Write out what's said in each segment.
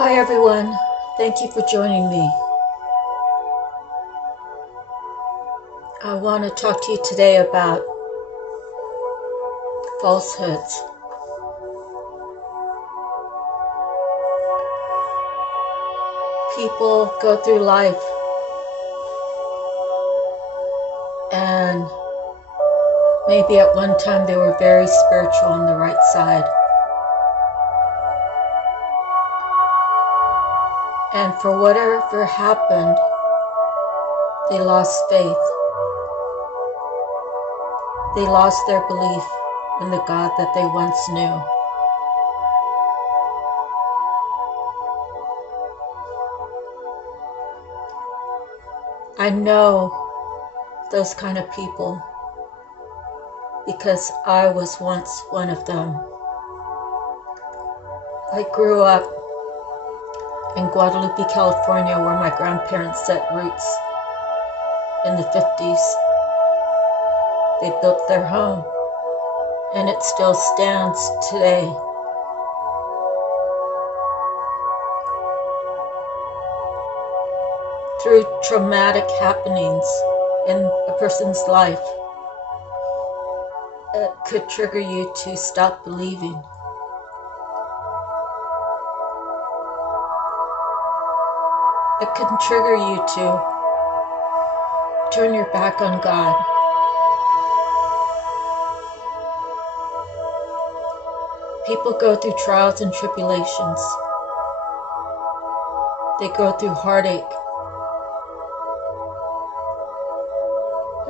Hi everyone, thank you for joining me. I want to talk to you today about falsehoods. People go through life and maybe at one time they were very spiritual on the right side. And for whatever happened, they lost faith. They lost their belief in the God that they once knew. I know those kind of people because I was once one of them. I grew up in Guadalupe, California, where my grandparents set roots in the 50s. They built their home, and it still stands today. Through traumatic happenings in a person's life, it could trigger you to stop believing. It can trigger you to turn your back on God. People go through trials and tribulations. They go through heartache.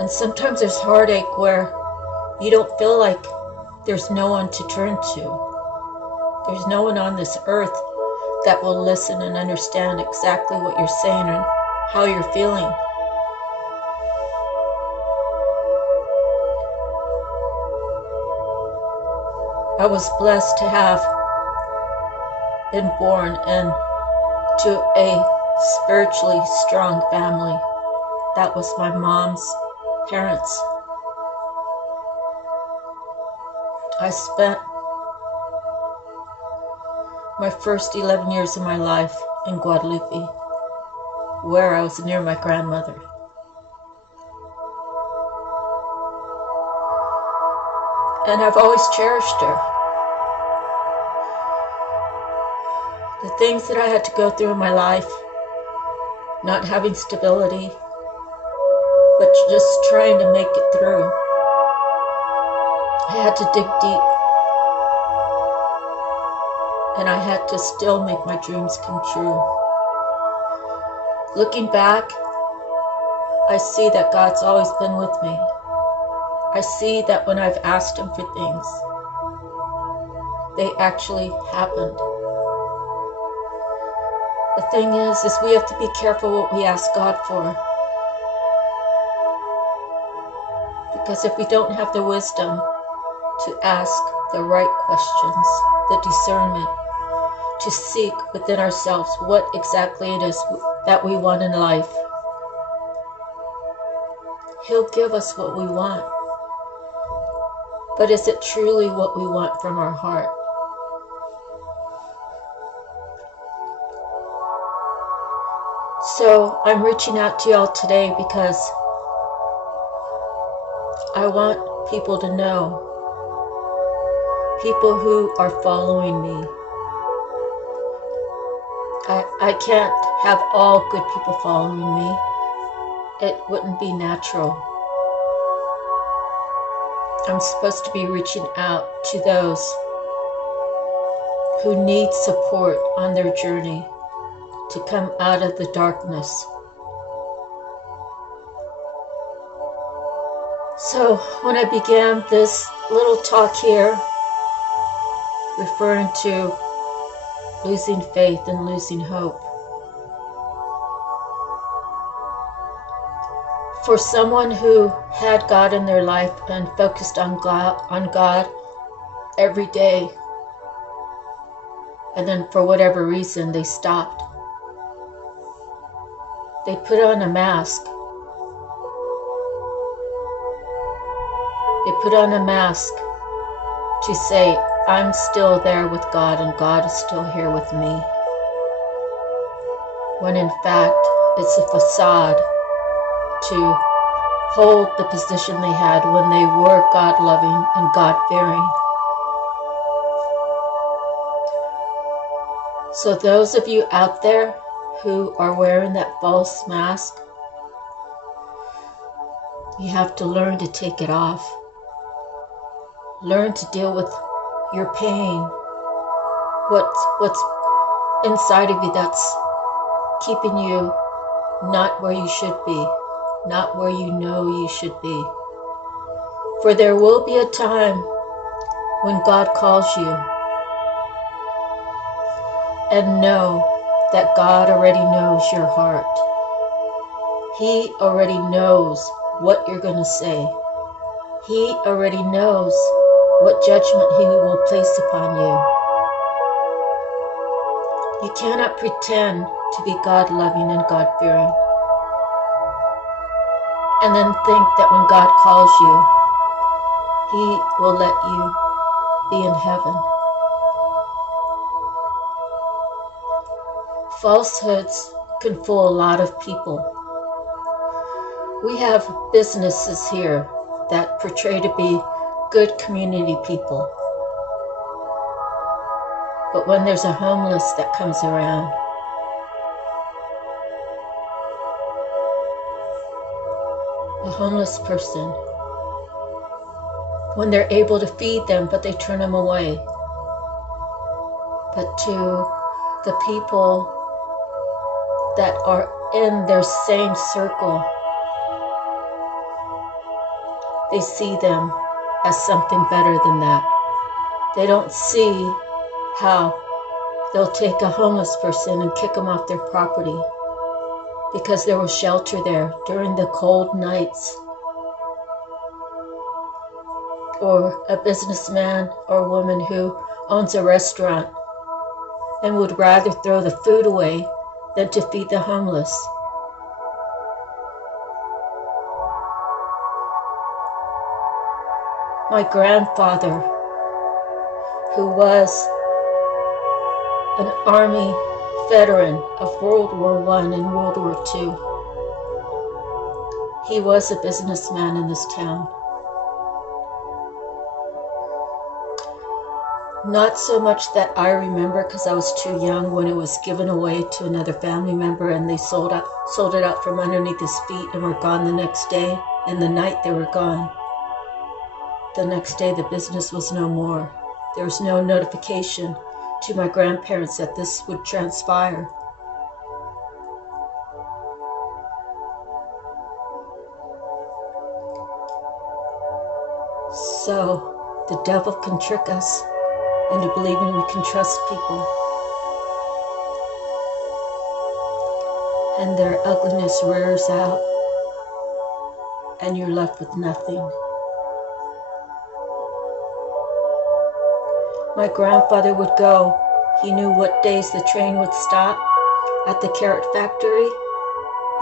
And sometimes there's heartache where you don't feel like there's no one to turn to. There's no one on this earth that will listen and understand exactly what you're saying and how you're feeling. I was blessed to have been born into a spiritually strong family. That was my mom's parents. I spent my first 11 years of my life in Guadalupe, where I was near my grandmother. And I've always cherished her. The things that I had to go through in my life, not having stability, but just trying to make it through. I had to dig deep. And I had to still make my dreams come true. Looking back, I see that God's always been with me. I see that when I've asked Him for things, they actually happened. The thing is we have to be careful what we ask God for. Because if we don't have the wisdom to ask the right questions, the discernment, to seek within ourselves what exactly it is that we want in life, He'll give us what we want. But is it truly what we want from our heart? So I'm reaching out to y'all today because I want people to know, people who are following me. I can't have all good people following me. It wouldn't be natural. I'm supposed to be reaching out to those who need support on their journey to come out of the darkness. So when I began this little talk here, referring to losing faith and losing hope, for someone who had God in their life and focused on God every day, and then for whatever reason they stopped, they put on a mask. They put on a mask to say, I'm still there with God and God is still here with me. when in fact it's a facade to hold the position they had when they were God-loving and God-fearing. So those of you out there who are wearing that false mask, you have to learn to take it off. Learn to deal with your pain. What's inside of you that's keeping you not where you should be, not where you know you should be. For there will be a time when God calls you, and know that God already knows your heart. He already knows what you're going to say. He already knows what judgment He will place upon you. You cannot pretend to be God-loving and God-fearing and then think that when God calls you, He will let you be in heaven. Falsehoods can fool a lot of people. We have businesses here that portray to be good community people. But when there's a homeless that comes around, a homeless person, when they're able to feed them, but they turn them away. But to the people that are in their same circle, they see them as something better than that. They don't see how they'll take a homeless person and kick them off their property because there was shelter there during the cold nights. Or a businessman or woman who owns a restaurant and would rather throw the food away than to feed the homeless. My grandfather, who was an Army veteran of World War I and World War II, he was a businessman in this town. Not so much that I remember, because I was too young when it was given away to another family member and they sold it out from underneath his feet and were gone the next day. In the night they were gone. The next day the business was no more. There was no notification to my grandparents that this would transpire. So the devil can trick us into believing we can trust people, and their ugliness rears out and you're left with nothing. My grandfather would go. He knew what days the train would stop at the carrot factory,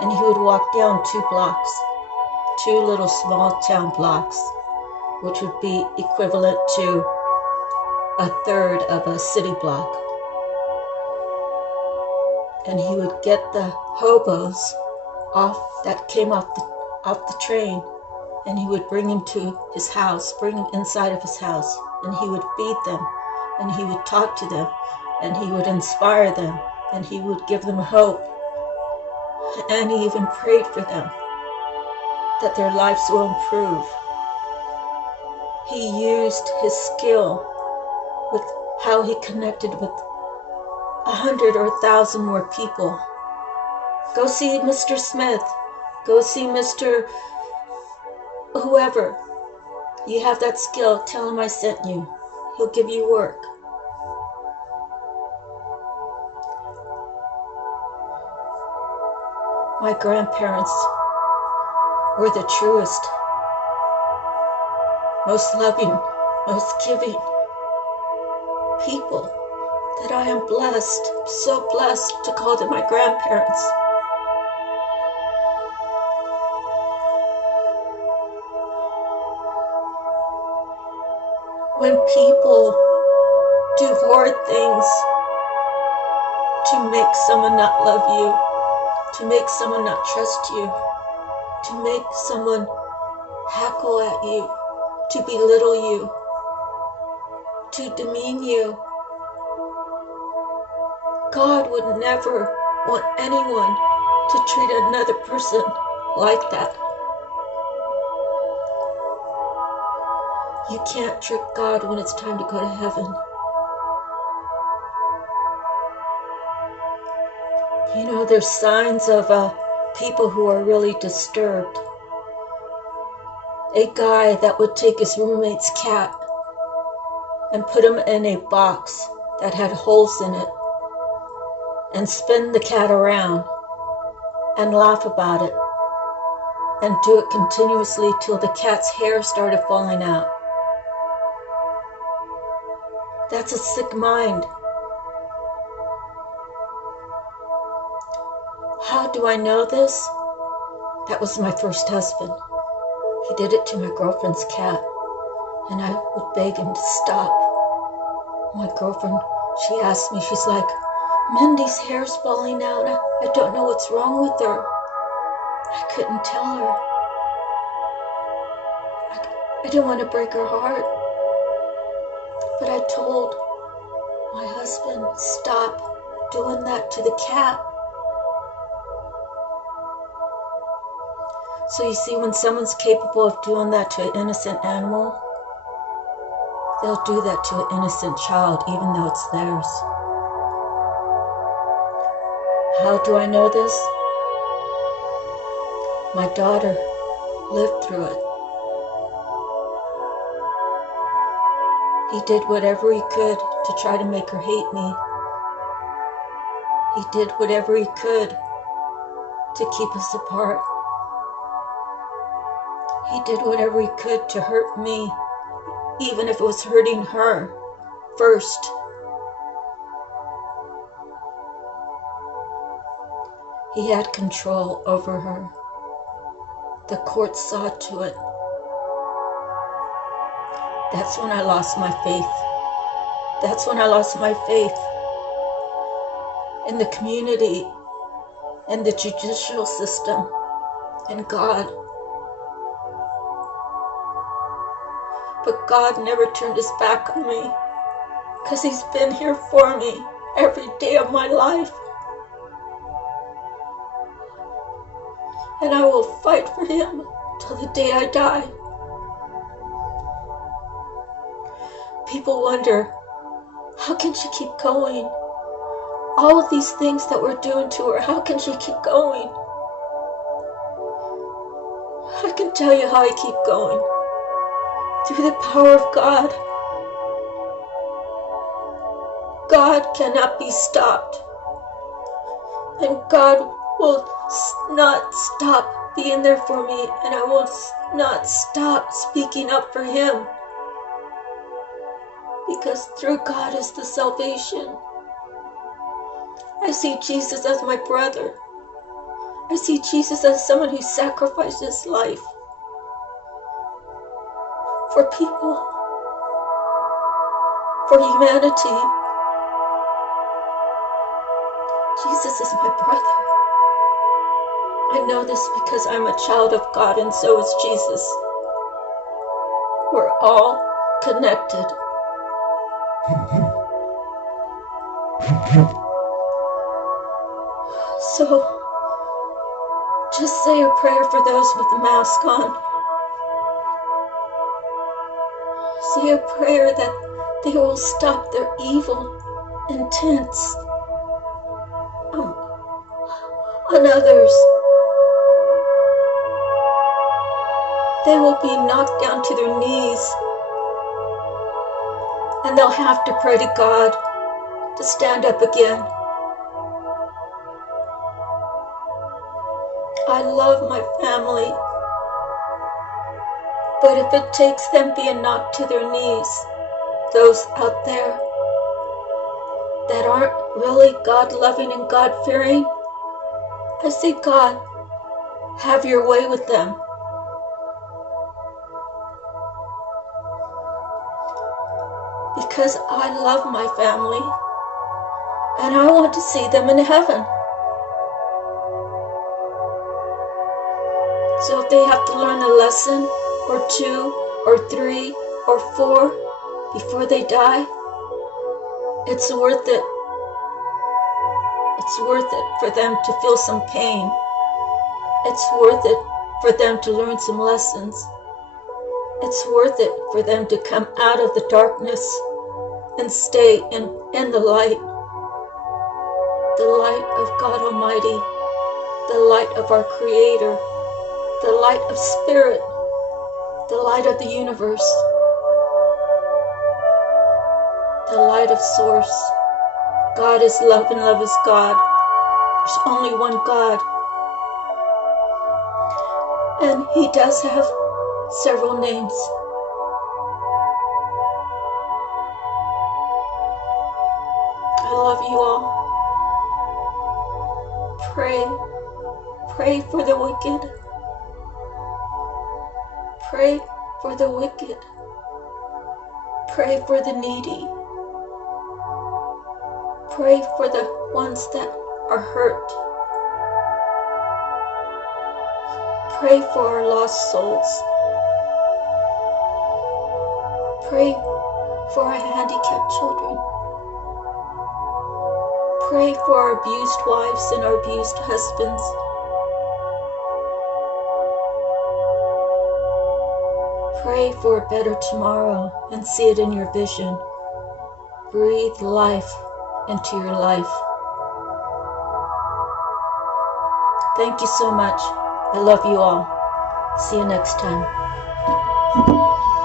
and he would walk down 2 blocks, 2 little small town blocks, which would be equivalent to a third of a city block. And he would get the hobos that came off the train, and he would bring them to his house, bring them inside of his house, and he would feed them, and he would talk to them, and he would inspire them, and he would give them hope, and he even prayed for them that their lives will improve. He used his skill with how he connected with 100 or 1,000 more people. Go see Mr. Smith. Go see Mr. whoever. You have that skill. Tell him I sent you. He'll give you work. My grandparents were the truest, most loving, most giving people that I am blessed, so blessed to call them my grandparents. When people do horrid things to make someone not love you, to make someone not trust you, to make someone hackle at you, to belittle you, to demean you. God would never want anyone to treat another person like that. You can't trick God when it's time to go to heaven. You know, there's signs of people who are really disturbed. A guy that would take his roommate's cat and put him in a box that had holes in it and spin the cat around and laugh about it and do it continuously till the cat's hair started falling out. That's a sick mind. How do I know this? That was my first husband. He did it to my girlfriend's cat, and I would beg him to stop. My girlfriend, she asked me, she's like, Mindy's hair's falling out. I don't know what's wrong with her. I couldn't tell her. I didn't want to break her heart. But I told my husband, stop doing that to the cat. So you see, when someone's capable of doing that to an innocent animal, they'll do that to an innocent child, even though it's theirs. How do I know this? My daughter lived through it. He did whatever he could to try to make her hate me. He did whatever he could to keep us apart. He did whatever he could to hurt me, even if it was hurting her first. He had control over her. The court saw to it. That's when I lost my faith. That's when I lost my faith in the community, in the judicial system, in God. But God never turned his back on me, because he's been here for me every day of my life. And I will fight for him till the day I die. People wonder, how can she keep going? All of these things that we're doing to her, how can she keep going? I can tell you how I keep going. Through the power of God. God cannot be stopped. And God will not stop being there for me, and I will not stop speaking up for him. Because through God is the salvation. I see Jesus as my brother. I see Jesus as someone who sacrificed his life for people, for humanity. Jesus is my brother. I know this because I'm a child of God, and so is Jesus. We're all connected. So, just say a prayer for those with the mask on. Say a prayer that they will stop their evil intents on others. They will be knocked down to their knees, and they'll have to pray to God to stand up again. I love my family, but if it takes them being knocked to their knees, those out there that aren't really God-loving and God-fearing, I say, God, have your way with them. Because I love my family, and I want to see them in heaven. if they have to learn a lesson or 2 or 3 or 4 before they die, it's worth it. It's worth it for them to feel some pain. It's worth it for them to learn some lessons. It's worth it for them to come out of the darkness and stay in the light of God Almighty, the light of our Creator, the light of Spirit, the light of the universe, the light of Source. God is love and love is God. There's only one God. And He does have several names. I love you all. Pray for the wicked. Pray for the wicked. Pray for the needy. Pray for the ones that are hurt. Pray for our lost souls. Pray for our handicapped children. Pray for our abused wives and our abused husbands. Pray for a better tomorrow and see it in your vision. Breathe life into your life. Thank you so much. I love you all. See you next time.